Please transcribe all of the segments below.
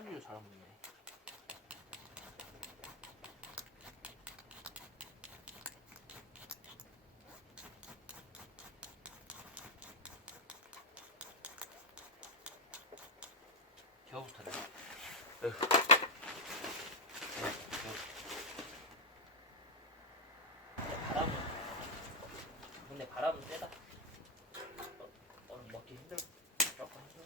계란주를 잘 먹네. 겨우부터네. 바람은 근데 바람은 세다. 오늘 먹기 힘들. 조금 힘들.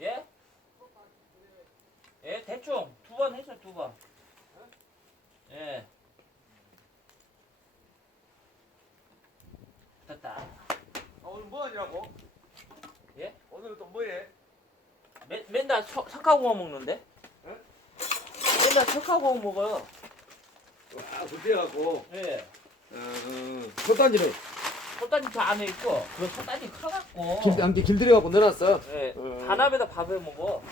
예? 예, 대충 2번 했어, 2번. 예. 됐다. 오늘 뭐 하냐고? 예? 오늘은 또 뭐해? 맨날 석화구워 먹는데? 예? 맨날 석화구워 먹어요. 와, 그때갖고. 예. 솥단지는 솥단지 저 안에 있고, 그 솥단지 커갖고. 함께 길들여갖고 넣어놨어. 예. 어. 반합에다 밥을 먹어.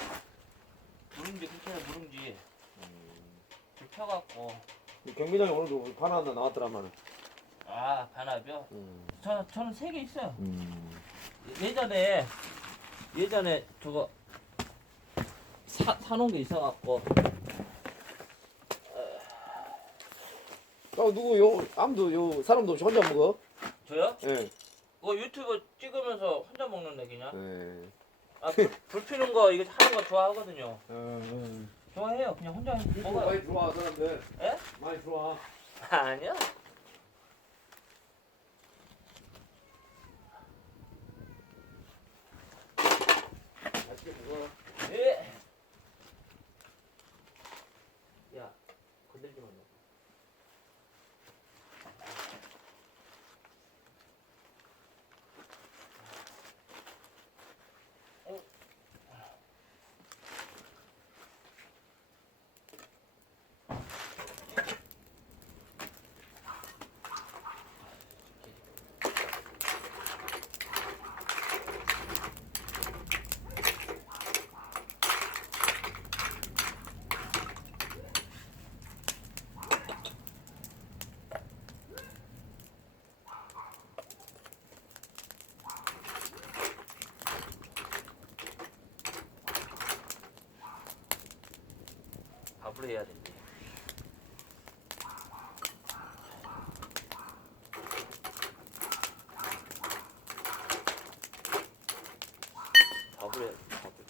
누룽지, 그렇게 누룽지. 불 펴갖고. 경기장에 오늘도 반 하나 나왔더라만. 아, 반합이요? 저는 3개 있어요. 예전에 저거 사놓은 게 있어갖고. 누구 아무도 사람도 없이 혼자 먹어? 저요? 예. 그거 유튜브 찍으면서 혼자 먹는데 그냥. 예. 아, 불 피는 거 이거 하는 거 좋아하거든요. 좋아해요. 그냥 혼자 먹어요. 많이 들어와 사람들. 예? 많이 들어와. 아니요. 맛있게 먹어. 예. 야, 건들지 마. 너. 밥을 해야 된대. 밥을 해. 밥을.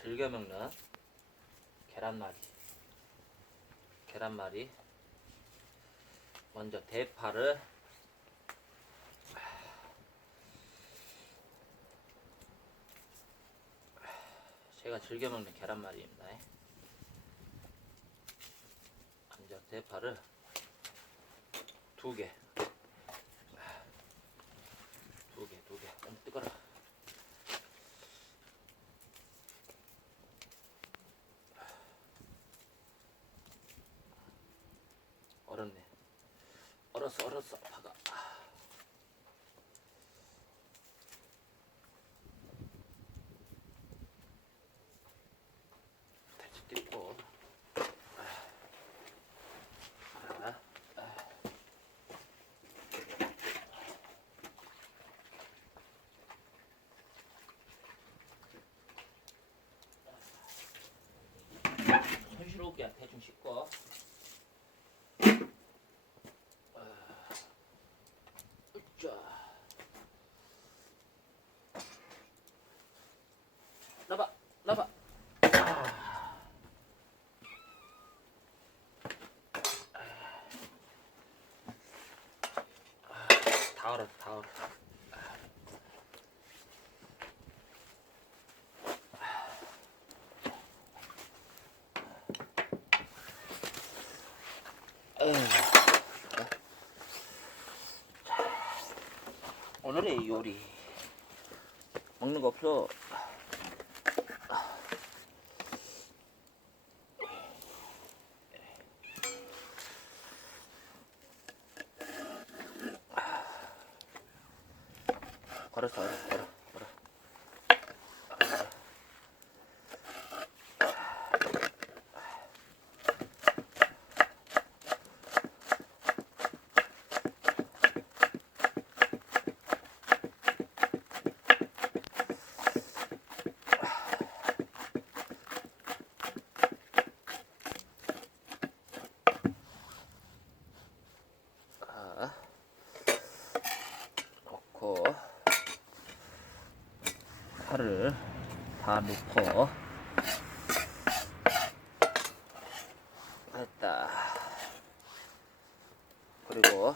즐겨 먹는 계란말이. 먼저 대파를 제가 즐겨 먹는 계란말이입니다. 먼저 대파를 2개. 너무 뜨거라. 얼었네. 얼었어 파가. 다시 뜯고. 손실없게 대충 씻고. 자, 나봐. 다 얼어. 오늘의 요리 먹는 거 없어. 얼었어. 넣고 파를 다 넣고 됐다. 그리고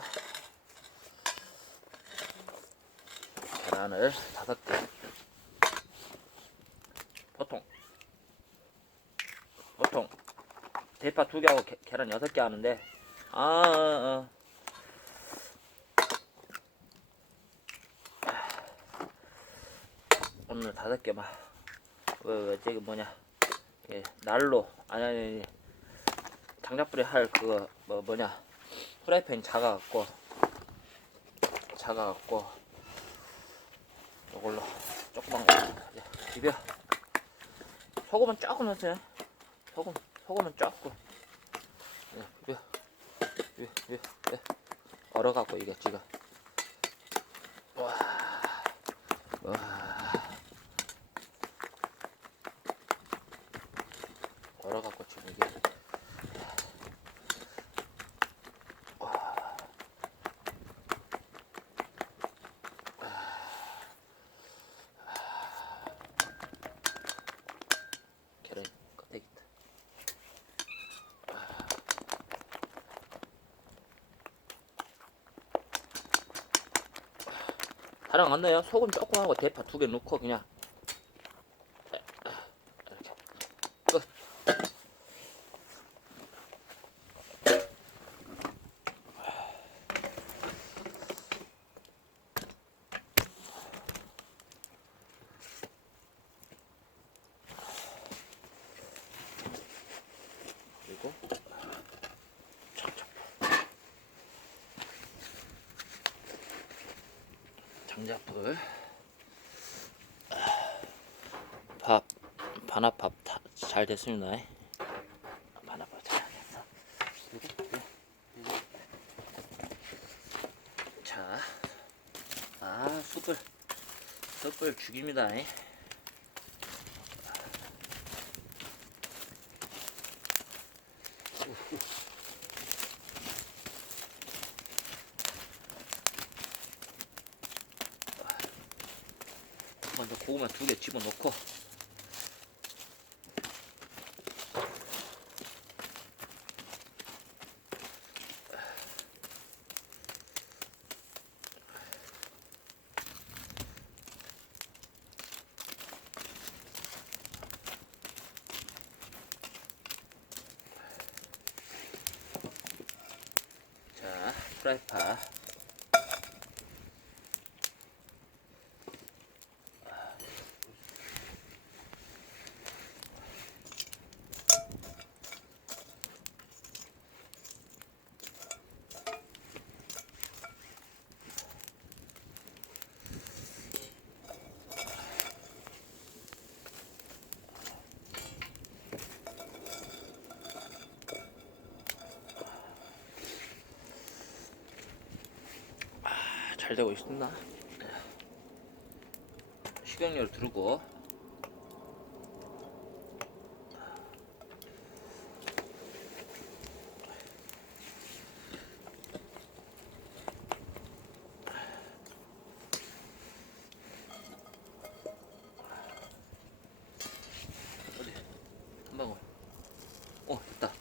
계란을 5개. 보통 대파 2개 하고 계란 6개 하는데 오늘 5개만. 왜 저기 뭐냐, 난로 아니 장작불에 할 그거 뭐냐, 프라이팬이 작아갖고 이걸로 조그만 거 비벼. 소금은 조금 넣으세요. 소금은 조금. 비벼. 얼어갖고 이게 지금 와. 얼어갖고 지금 이게 계란 껍데기 있다. 다른 안 넣어요. 소금 조금 하고 대파 2개 넣고 그냥 이렇게 끝. 그리고 장작불 반합밥 잘 됐습니다. 반합밥 잘 됐어. 자, 숯불 죽입니다. 먼저 고구마 2개 집어넣고 프라이파. 잘 되고 있었나? 식용유를 두르고 어디 한 방울. 됐다.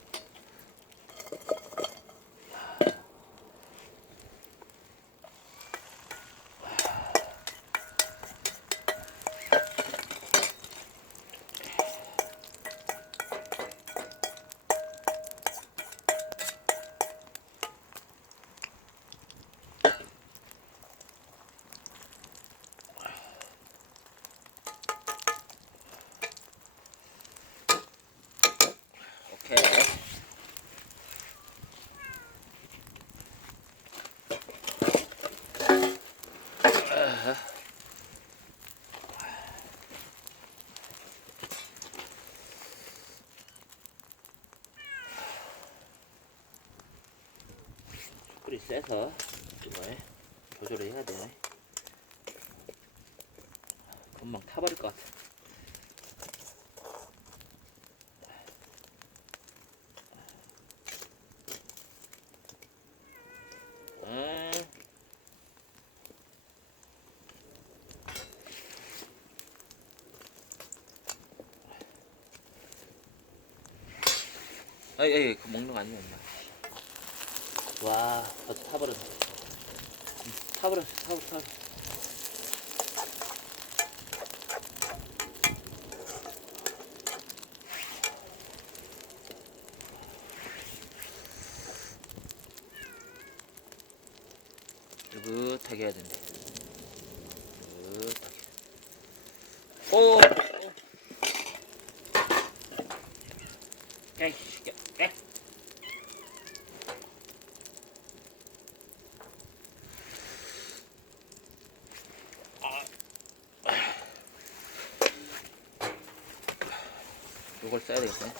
오케이. 숯불이 세서 이거에 조절을 해야 돼. 금방 타버릴 것 같아. 에이, 그거 먹는 거 아니야, 임마. 와, 벌써 타버렸어. 타버렸어. 느긋하게 해야 된대. 느긋하게. 오! 에이, 에이. 이걸 써야 되겠네.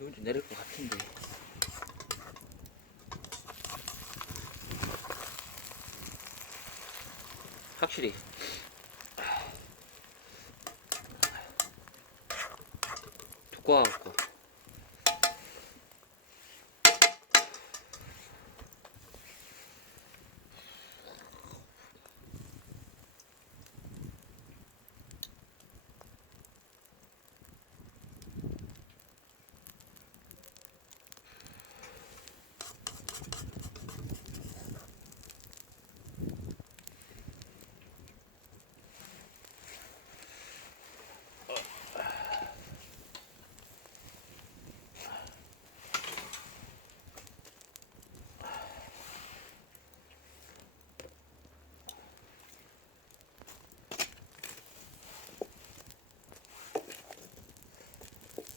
이건 좀 내릴 것 같은데. 확실히 두꺼워갖고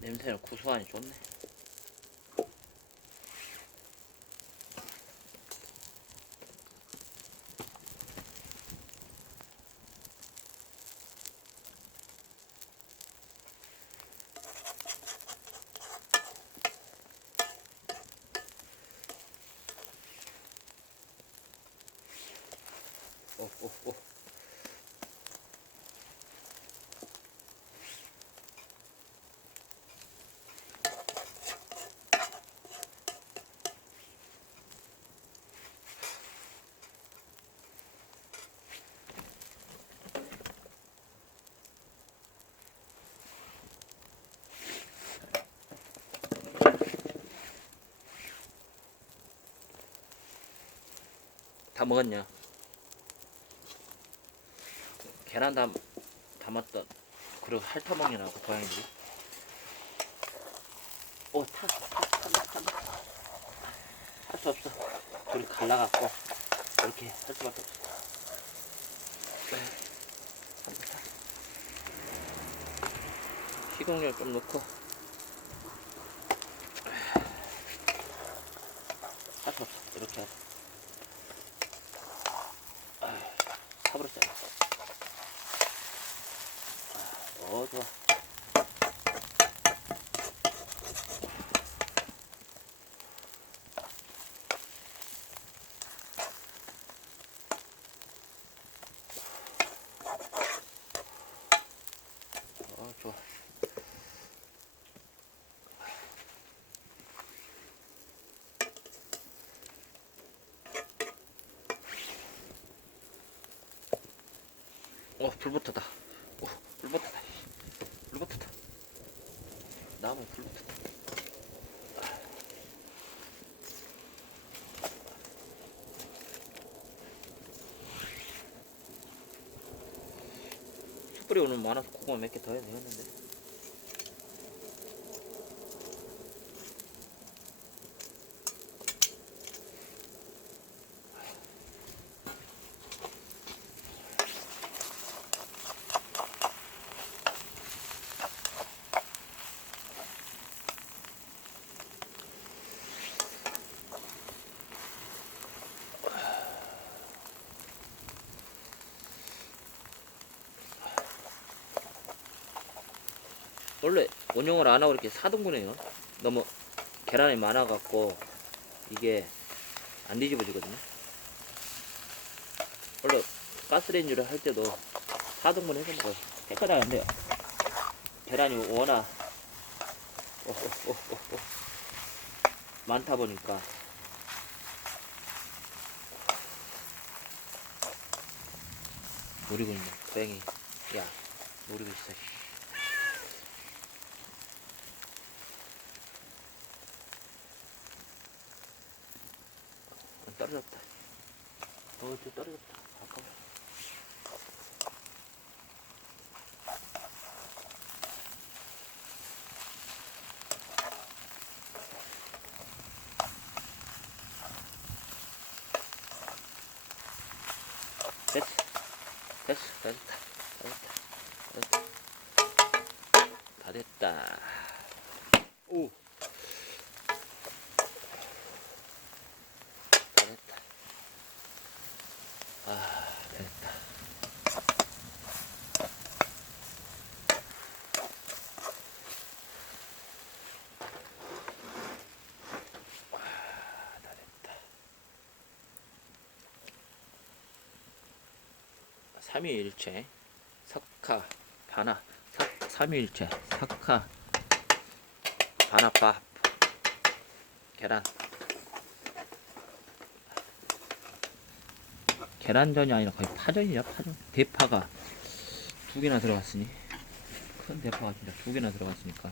냄새는 구수하니 좋네. 오. 다 먹었냐? 계란 담았던 그리고 핥아먹냐고 고양이들이. 오, 탄다. 할 수 없어. 저렇게 갈라갖고 이렇게 할 수밖에 없어. 식용유 좀 넣고 할 수 없어. 이렇게 하자. 사버렸잖아. 좋아. 좋아. 불 붙었다. 불 붙었다. 불 붙었다. 나무에 불 붙었다. 숯불이 오늘 많아서 고구마 몇 개 더 해야 되겠는데. 원래 원용을 안 하고 이렇게 4등분해요. 너무 계란이 많아갖고 이게 안 뒤집어지거든요. 원래 가스레인지를 할 때도 4등분 해서 먹어요. 깨끗하게 안 돼요. 계란이 워낙 많다 보니까. 노리고 있네. 고양이. 야, 노리고 있어. 떨어졌다. 또 떨어졌다. 아까워. 됐다. 다 됐다. 오. 다 됐다. 됐다. 다 됐다. 삼위일체, 석화, 반화, 삼위일체, 석화, 반화밥, 계란. 계란전이 아니라 거의 파전이야, 파전. 대파가 2개나 들어갔으니, 큰 대파가 진짜 2개나 들어갔으니까.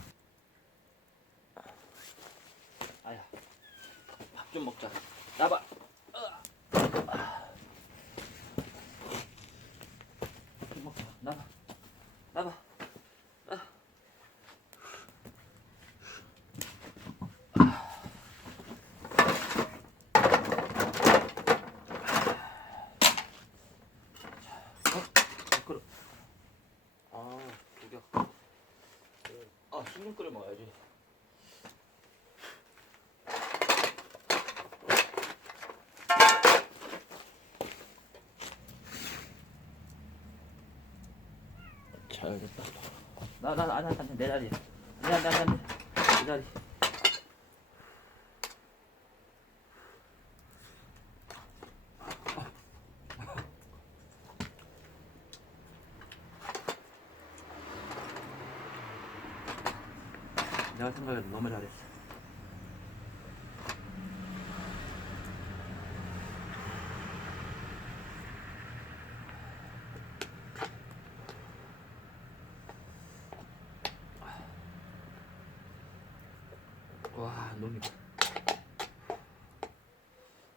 아야, 밥 좀 먹자. 나봐. 나봐. 아, 술 좀 끓여 먹어야지. 잘 됐다. 내 자리. 내 자리. 내가 생각해도 너무 잘했어. 와, 너무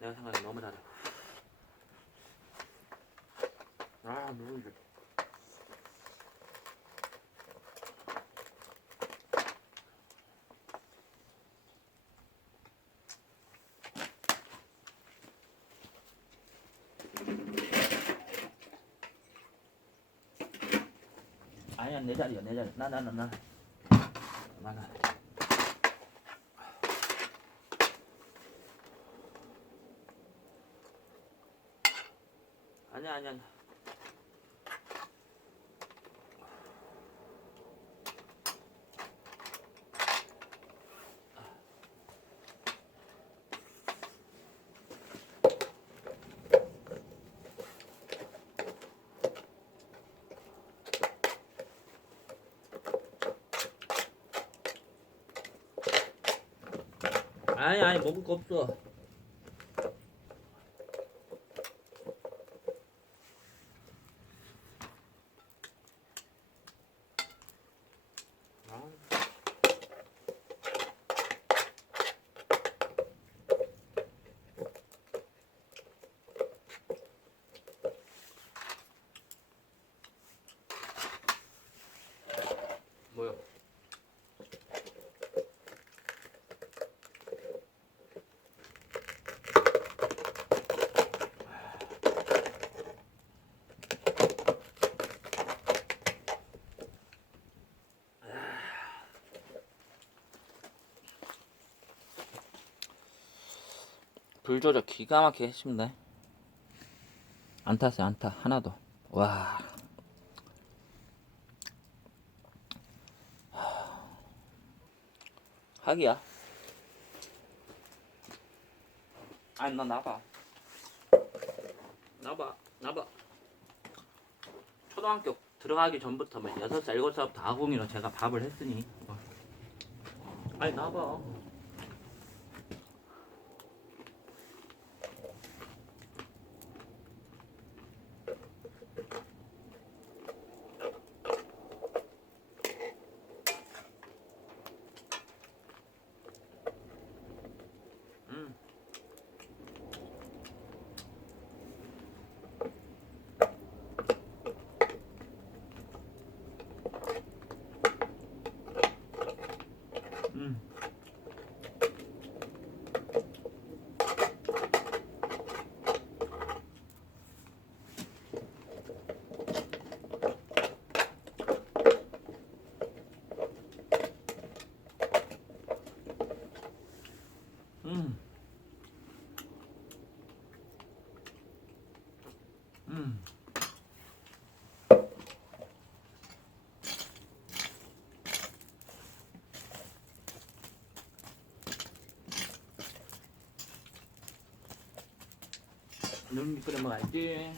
내가 생각해도 너무 잘해. 아, 너무 좋아. 아니야, 내 자리야, 내 자리. 나. 아니야. 아니, 먹을 거 없어. 뭐요? 불 조절 기가 막히게 했습니다. 안 탔어요, 안 타. 하나도. 와. 하기야. 아니, 나 나봐. 나봐. 초등학교 들어가기 전부터 뭐 6살, 7살부터 아궁이로 제가 밥을 했으니. 아니, 나봐. 음. 음. 음. 음. 눈 끓여 먹어야지.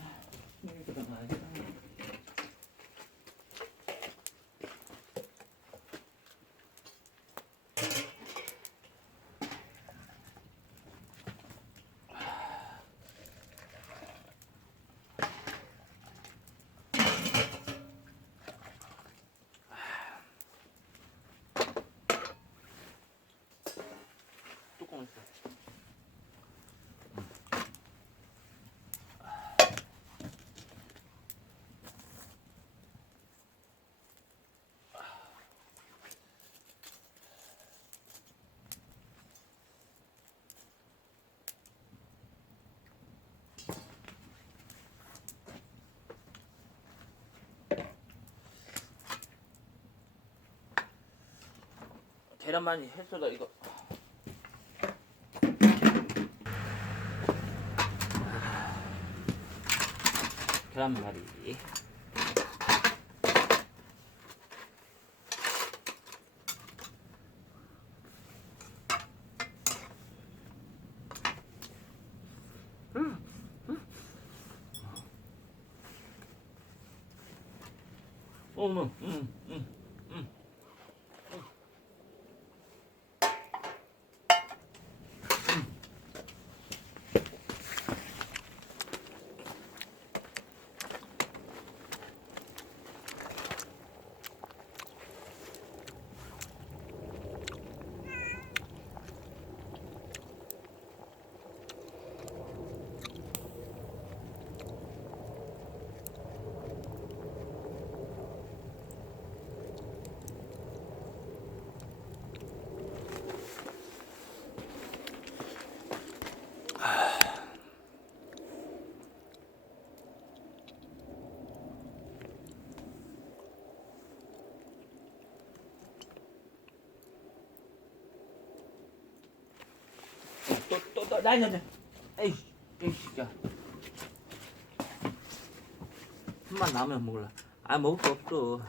눈 끓여 먹어야지. 뚜껑 있어. 계란말이 했어다 이거. 계란말이. 어머, 또, 나, 에이, 야. 한만 남으면 먹을라. 아, 먹을 거 없어.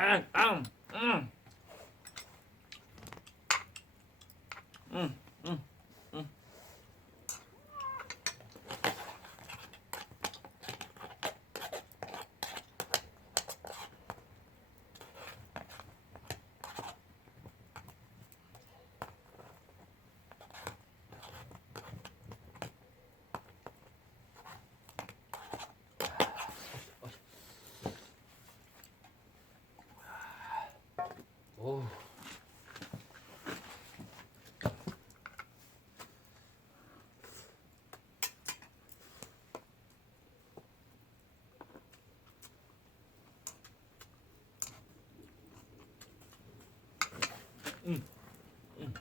응, 응, 응, 응, 응. 오. 응, 응.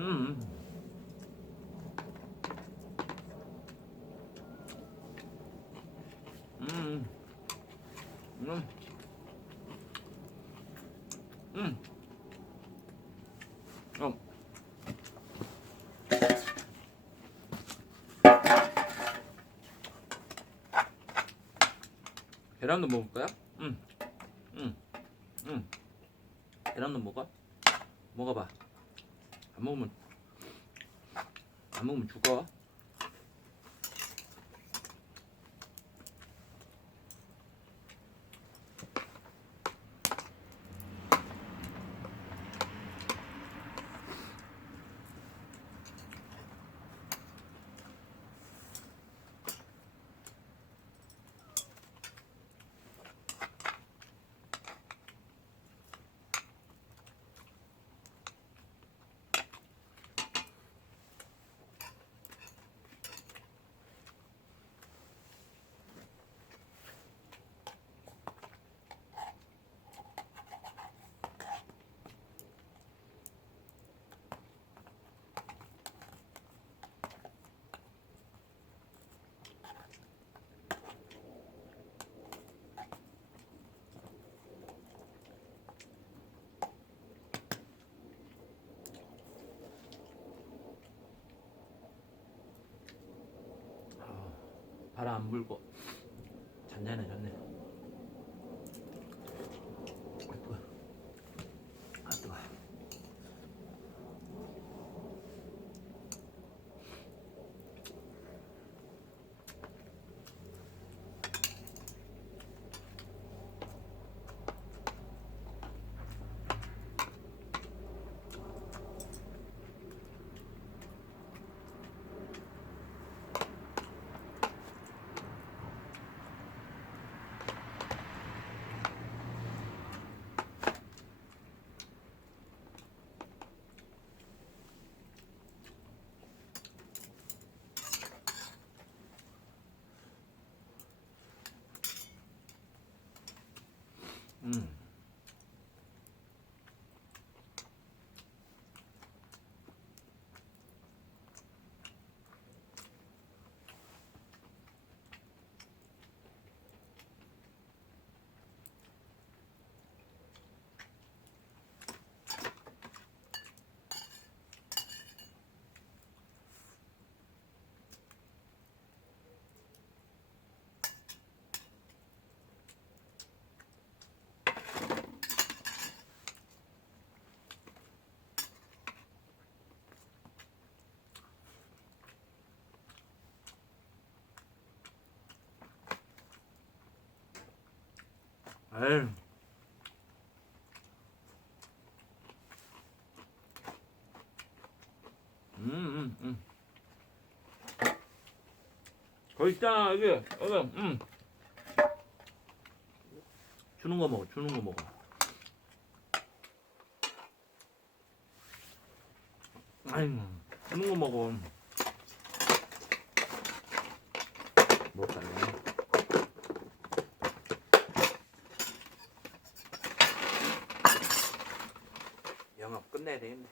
음, 음, 음, 음, 어. 계란도 먹을 거야? 응, 응, 응. 계란도 먹어? 먹어봐. 안 먹으면 죽어. 바람 안 불고 잔잔해졌네. 아 뜨거. 아 뜨거. 에이. 거기 있잖아, 여기. 주는 거 먹어, 주는 거 먹어. 아이고, 주는 거 먹어. 못 살네. 영업 끝내야 되겠네.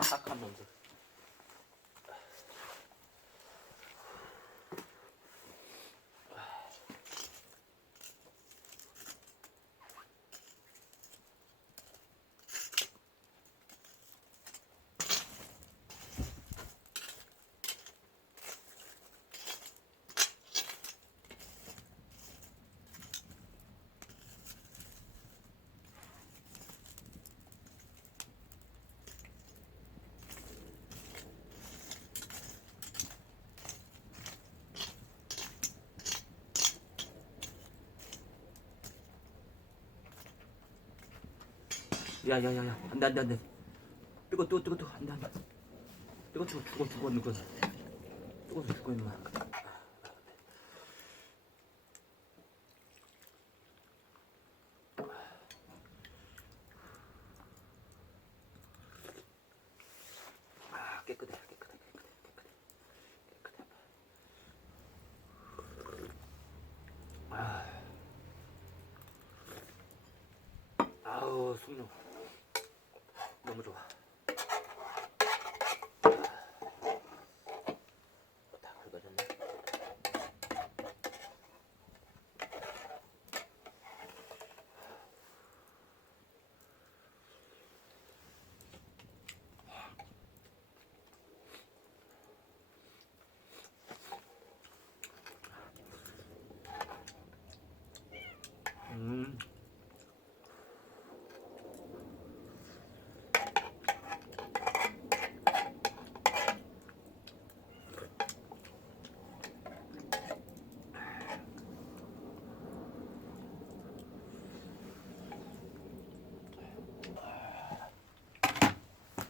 착한 놈들. 야야야야, 안돼 안돼 안돼. 뜨거 안돼 안돼. 뜨거 죽어 누구. 뜨거서 죽어 임마. 아 깨끗해. 아우 숙녀 너무 좋아. 다 긁어졌네.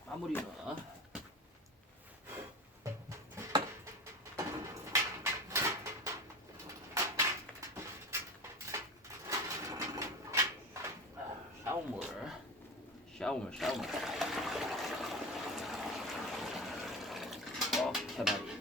마무리는 샤워물. 샤워물. 샤워물. 샤워물. 샤워물.